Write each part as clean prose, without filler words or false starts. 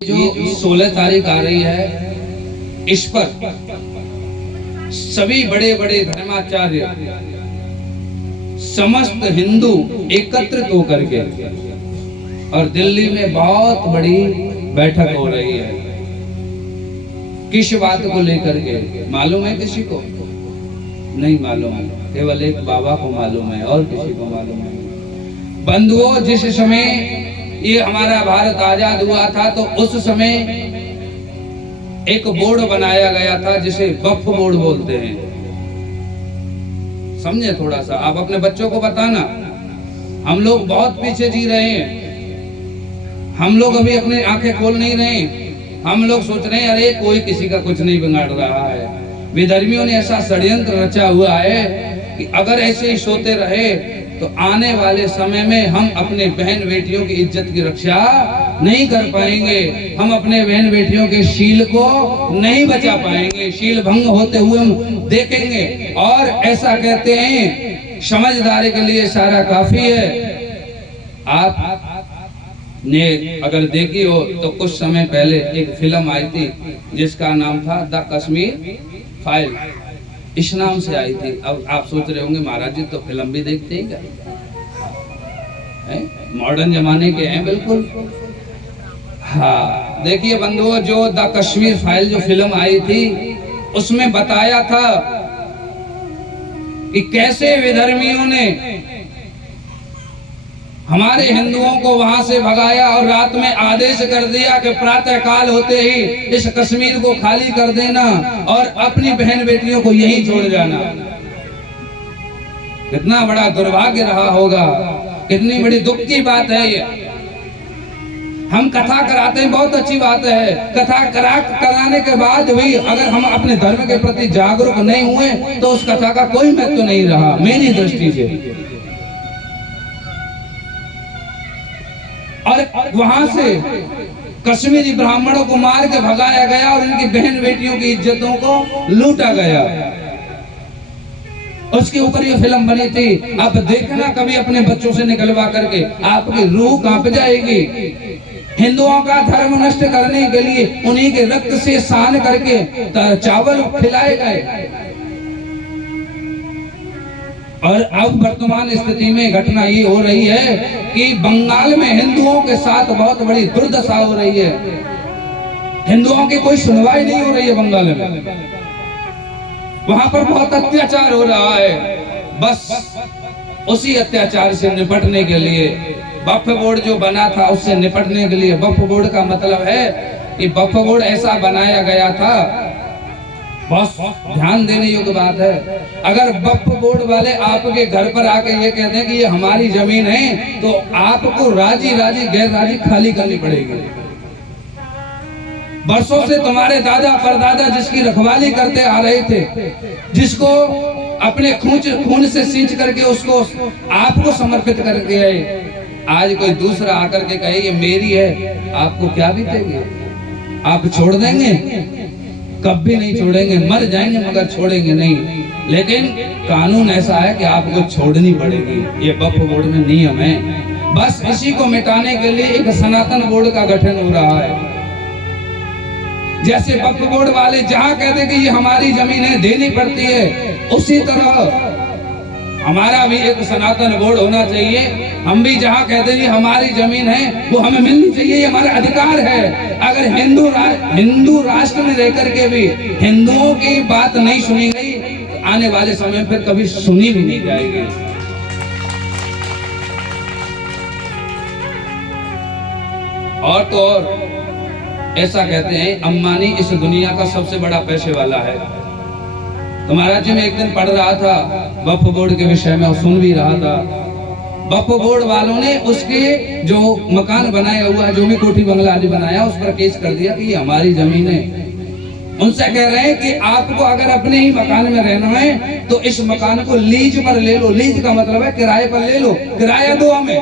जो 16 तारीख आ रही है, इस पर सभी बड़े बड़े धर्माचार्य, समस्त हिंदू एकत्रित होकर के और दिल्ली में बहुत बड़ी बैठक हो रही है। किस बात को लेकर के मालूम है? किसी को नहीं मालूम है, केवल एक बाबा को मालूम है और किसी को मालूम है। बंधुओं, जिस समय ये हमारा भारत आजाद हुआ था तो उस समय एक बोर्ड बनाया गया था जिसे वक्फ बोर्ड बोलते हैं। समझे? थोड़ा सा आप अपने बच्चों को बताना। हम लोग बहुत पीछे जी रहे हैं, हम लोग अभी अपनी आंखें खोल नहीं रहे। हम लोग सोच रहे हैं अरे कोई किसी का कुछ नहीं बिगाड़ रहा है। विधर्मियों ने ऐसा षड्यंत्र रचा हुआ है कि अगर ऐसे ही सोते रहे तो आने वाले समय में हम अपने बहन बेटियों की इज्जत की रक्षा नहीं कर पाएंगे, हम अपने बहन बेटियों के शील को नहीं बचा पाएंगे, शील भंग होते हुए हम देखेंगे। और ऐसा कहते हैं समझदारी के लिए इशारा काफी है। आप ने अगर देखी हो तो कुछ समय पहले एक फिल्म आई थी जिसका नाम था द कश्मीर फाइल, इस नाम से आई थी। अब आप सोच रहे होंगे महाराज जी तो फिल्म भी देखते हैं क्या? मॉडर्न जमाने के हैं बिल्कुल। हाँ, देखिए बंधुओं, जो द कश्मीर फाइल जो फिल्म आई थी उसमें बताया था कि कैसे विधर्मियों ने हमारे हिंदुओं को वहां से भगाया और रात में आदेश कर दिया कि प्रातः काल होते ही इस कश्मीर को खाली कर देना और अपनी बहन बेटियों को यहीं छोड़ जाना। कितना बड़ा दुर्भाग्य रहा होगा, कितनी बड़ी दुख की बात है ये। हम कथा कराते हैं, बहुत अच्छी बात है। कथा कराने के बाद भी अगर हम अपने धर्म के प्रति जागरूक नहीं हुए तो उस कथा का कोई महत्व नहीं रहा मेरी दृष्टि से। और वहां से कश्मीरी ब्राह्मणों को मार के भगाया गया और उनकी बहन बेटियों की इज्जतों को लूटा गया। उसके ऊपर ये फिल्म बनी थी। आप देखना कभी अपने बच्चों से निकलवा करके, आपकी रूह कांप जाएगी। हिंदुओं का धर्म नष्ट करने के लिए उन्हीं के रक्त से सान करके चावल खिलाए गए। और अब वर्तमान स्थिति में घटना ये हो रही है कि बंगाल में हिंदुओं के साथ बहुत बड़ी दुर्दशा हो रही है। हिंदुओं की कोई सुनवाई नहीं हो रही है बंगाल में। वहां पर बहुत अत्याचार हो रहा है। बस उसी अत्याचार से निपटने के लिए वक्फ बोर्ड जो बना था उससे निपटने के लिए, वक्फ बोर्ड का मतलब है कि वक्फ बोर्ड ऐसा बनाया गया था, बस ध्यान देने योग्य बात है। अगर वक्फ बोर्ड वाले आपके घर पर आके ये कहते हैं कि ये हमारी जमीन है तो आपको राजी राजी गैर राजी खाली करनी पड़ेगी। बरसों से तुम्हारे दादा परदादा जिसकी रखवाली करते आ रहे थे, जिसको अपने खून से सींच करके उसको आपको समर्पित करके आए, आज कोई दूसरा आकर के कहे ये मेरी है, आपको क्या बीतेगी? आप छोड़ देंगे? कभी नहीं छोड़ेंगे, मर जाएंगे मगर छोड़ेंगे नहीं। लेकिन कानून ऐसा है कि आपको छोड़नी पड़ेगी, ये वक्फ बोर्ड में नियम है। बस इसी को मिटाने के लिए एक सनातन बोर्ड का गठन हो रहा है। जैसे वक्फ बोर्ड वाले जहां कहते कि ये हमारी जमीन है देनी पड़ती है, उसी तरह हमारा भी एक सनातन बोर्ड होना चाहिए। हम भी जहाँ कहते हैं हमारी जमीन है वो हमें मिलनी चाहिए, ये हमारा अधिकार है। अगर हिंदू राष्ट्र में रहकर के भी हिंदुओं की बात नहीं सुनी गई तो आने वाले समय फिर कभी सुनी भी नहीं जाएगी। और तो और ऐसा कहते हैं अंबानी इस दुनिया का सबसे बड़ा पैसे वाला है। तो महाराज जी मैं एक दिन पढ़ रहा था वक्फ बोर्ड के विषय में और सुन भी रहा था। वक्फ बोर्ड वालों ने उसके जो मकान बनाया हुआ, जो भी कोठी बंगला आदि बनाया, उस पर केस कर दिया कि ये हमारी जमीन है। उनसे कह रहे हैं कि आपको अगर अपने ही मकान में रहना है तो इस मकान को लीज पर ले लो। लीज का मतलब है किराए पर ले लो, किराया दो हमें।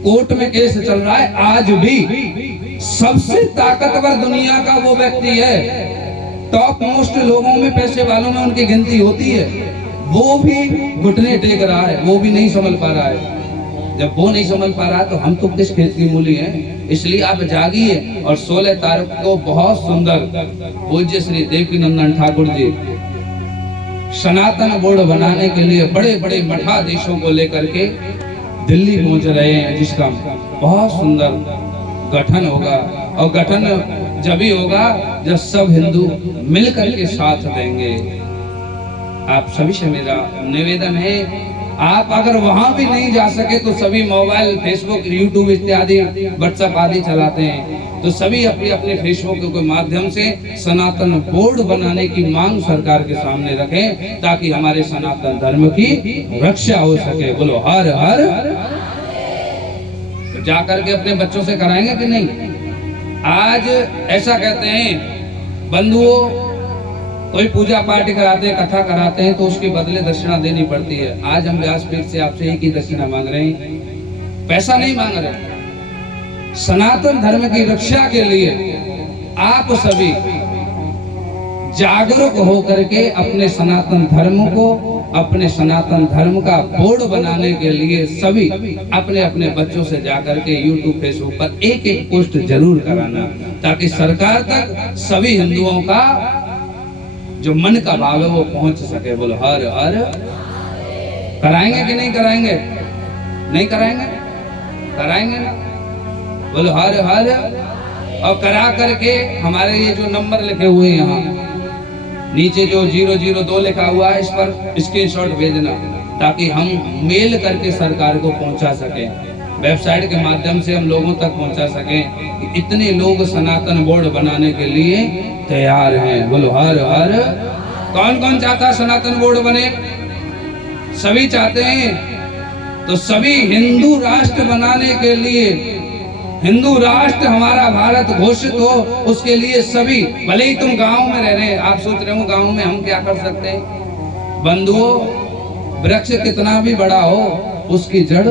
कोर्ट में केस चल रहा है। आज भी सबसे ताकतवर दुनिया का वो व्यक्ति है, टॉप मोस्ट लोगों में, पैसे वालों में उनकी गिनती होती है, वो भी घुटने टेक रहा है, वो भी नहीं संभल पा रहा है। जब वो नहीं समझ पा रहा तो हम तो किस खेत की मूली हैं। इसलिए आप जागिए। और 16 तारीख को बहुत सुंदर पूज्य श्री देवकीनंदन ठाकुर जी सनातन बोर्ड बनाने के लिए बड़े बड़े मठाधीशों को लेकर के दिल्ली पहुंच रहे हैं, जिसका बहुत सुंदर गठन होगा। और गठन जब ही होगा जब सब हिंदू मिलकर के साथ देंगे। आप सभी से मेरा निवेदन है, आप अगर वहां भी नहीं जा सके तो सभी मोबाइल, फेसबुक, यूट्यूब इत्यादि, व्हाट्सएप आदि चलाते हैं, तो सभी अपने अपने फेसबुक के माध्यम से सनातन बोर्ड बनाने की मांग सरकार के सामने रखें, ताकि हमारे सनातन धर्म की रक्षा हो सके। बोलो हर हर। तो जाकर के अपने बच्चों से कराएंगे कि नहीं? आज ऐसा कहते हैं बंधुओं, कोई पूजा पाठ कराते हैं, कथा कराते हैं, तो उसके बदले दक्षिणा देनी पड़ती है। आज हम व्यासपीठ से आपसे एक ही दक्षिणा मांग रहे हैं, पैसा नहीं मांग रहे। सनातन धर्म की रक्षा के लिए आप सभी जागरूक होकर के अपने सनातन धर्म को, अपने सनातन धर्म का बोर्ड बनाने के लिए सभी अपने अपने बच्चों से जाकर के यूट्यूब, फेसबुक पर एक एक पोस्ट जरूर कराना, ताकि सरकार तक सभी हिंदुओं का जो मन का भाव है वो पहुंच सके। बोलो हर हर। कराएंगे कि नहीं कराएंगे? नहीं कराएंगे? कराएंगे ना? बोलो हर हर। और करा करके हमारे ये जो नंबर लिखे हुए हैं यहाँ नीचे जो 002 लिखा हुआ है, इस पर स्क्रीनशॉट भेजना, ताकि हम मेल करके सरकार को पहुंचा सकें, वेबसाइट के माध्यम से हम लोगों तक पहुंचा सकें। इतने लोग सनातन बोर्ड बनाने के लिए तैयार हैं। बोलो हर हर। कौन कौन चाहता है सनातन बोर्ड बने? सभी चाहते हैं। तो सभी हिंदू राष्ट्र बनाने के लिए, हिंदू राष्ट्र हमारा भारत घोषित हो, उसके लिए सभी, भले ही तुम गांव में रह रहे हैं, आप सोच रहे हो गांव में हम क्या कर सकते हैं? बंधुओं, वृक्ष कितना भी बड़ा हो उसकी जड़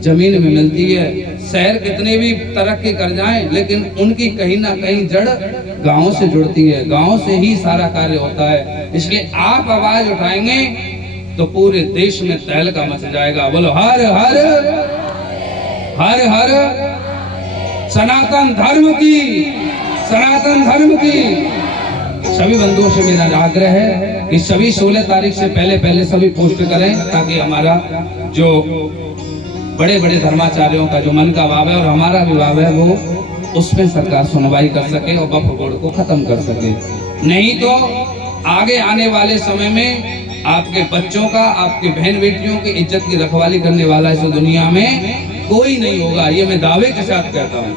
जमीन में मिलती है। शहर कितने भी तरक्की कर जाएं, लेकिन उनकी कहीं ना कहीं जड़ गांव से जुड़ती है, गांव से ही सारा कार्य होता है। इसलिए आप आवाज उठाएंगे तो पूरे देश में तहलका मच जाएगा। बोलो हर हर हर हर। सनातन धर्म की, सनातन धर्म की। सभी बंधुओं से मेरा आग्रह है कि सभी 16 तारीख से पहले सभी पोस्ट करें, ताकि हमारा जो बड़े बड़े धर्माचार्यों का जो मन का भाव है और हमारा भी भाव है, वो उसमें सरकार सुनवाई कर सके और वक्फ बोर्ड को खत्म कर सके। नहीं तो आगे आने वाले समय में आपके बच्चों का, आपके बहन बेटियों की इज्जत की रखवाली करने वाला इस दुनिया में कोई नहीं होगा। ये मैं दावे के साथ कहता हूँ।